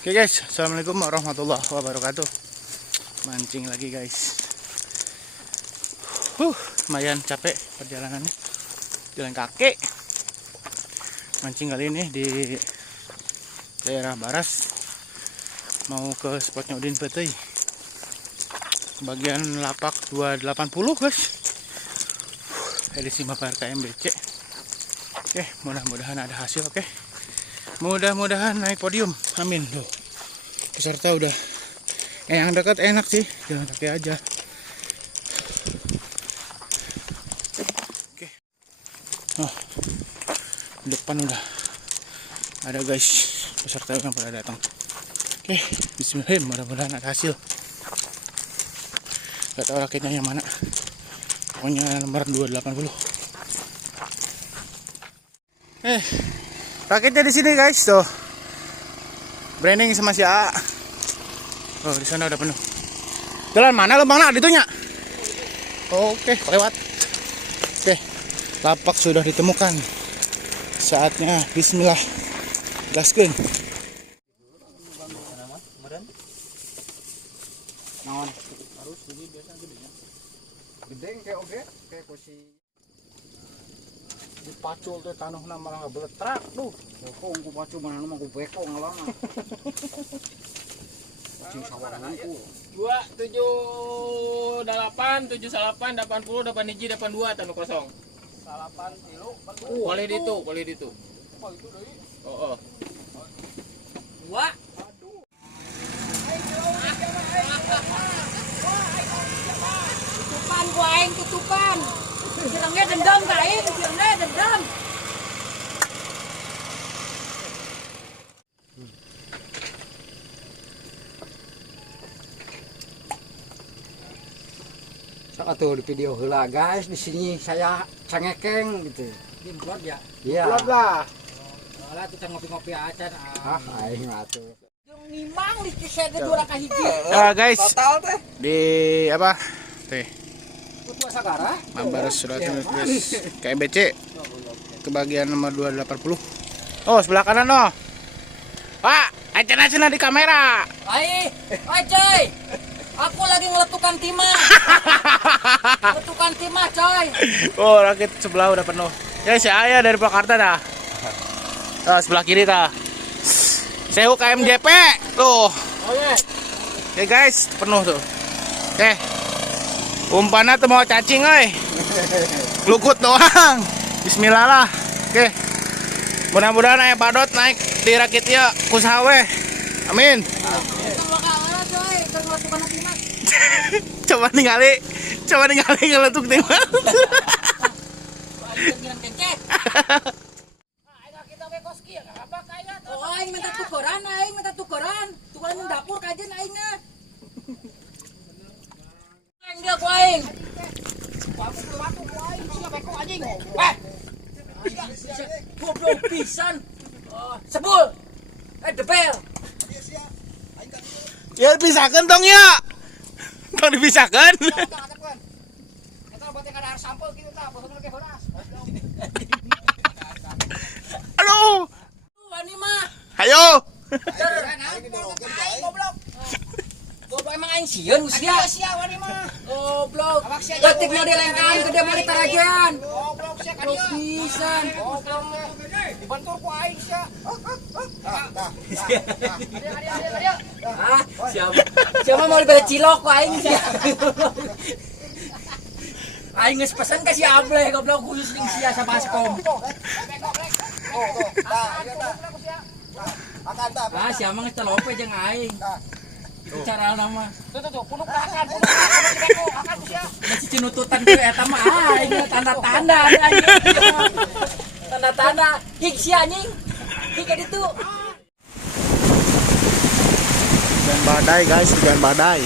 Oke guys, assalamualaikum warahmatullahi wabarakatuh. Mancing lagi guys. Lumayan capek perjalanannya, jalan kaki. Mancing kali ini di daerah Baras, mau ke spotnya Udin Petey, bagian lapak 280 guys, edisi Mapar KMBC. Oke, mudah-mudahan ada hasil. Oke, mudah-mudahan naik podium, amin. Tuh, peserta udah yang dekat enak sih, jalan kaki aja. Oke, oh, depan udah ada guys, peserta yang pada datang. Oke, bismillahirrahmanirrahim, mudah-mudahan ada hasil. Gak tahu rakitnya yang mana, pokoknya nomor 280. Rakitnya di sini guys, tuh. Branding sama si A. Oh, di sana udah penuh. Jalan mana lo Bang? Ditunya. Oke, lewat. Oke. Lapak sudah ditemukan. Saatnya bismillah. Gaskeun. Naon? Harus jadi biasa gedenya. Gedeng kayak oge, kayak kursi. Dipacul teh tanahna malah beletrak tuh. Kok ku pacu mana mah ku beko ngalama. Cing sawaran ku. 278 78 80 81 82 tanu kosong. 8 kilo. Boleh ditu. Oh itu deui. Oh. 2. Aduh. Tutupan ku aing tutupan. Silangnya dendam ka aing, silangnya dendam. Atuh di video heula guys, di sini saya cangekeng gitu. Dimplot ya. Iya. Pelot lah. Lah kita ngopi-ngopi acan. Aing atuh. Jeung nimang di kisede dua ka hiji. Guys, Total teh di apa? Teh. Kutua Sagara. Mabar surat tulis KMBC ke bagian nomor 280. Oh, sebelah kanan noh. Pak, acan-acan di kamera. Ai coy. Aku lagi ngeletukan timah. Ngeletukan timah coy. Oh, rakit sebelah udah penuh. Ya, si Ayah dari Purwakarta dah. Sebelah kiri dah. Sewu KMJP tuh. Oke. Oke guys, penuh tuh. Oke. Umpannya tuh mau cacing euy. Lukut doang. Bismillah lah. Oke. Mudah-mudahan aya badot naik di rakitnya ku sawe. Amin. Coba ningali ngeletuk timah. Oh, aing minta tukeran. Tukeran di dapur kajen aingna. Aing dia ku aing. Waktu ku aing sia beko anjing. Weh. Goblok pisan. Sebul. Debel. Ya pisahkan dong ya. Tong dipisahkan. Aduh. Ani mah. Ayo. Goblok emang aing sieun sia wani mah. Goblok. Detik mau dilengkan gede mau ditarajan. Goblok sia pisan. Dibantu ku aing sia. Ah, siapa mau dibeli cilok ku aing sia. Aing geus pesen ka si Ableh goblok khusus ning sia sa baskom. Ah, sia mah geus telope jeung aing. Itu cara nama. Tuh, punuk akan sia. Masih cinututan ke eta mah aing tanda-tanda anjing. Tanda-tanda hik sia anjing. Hik ka ditu. Hujan badai guys, hujan badai.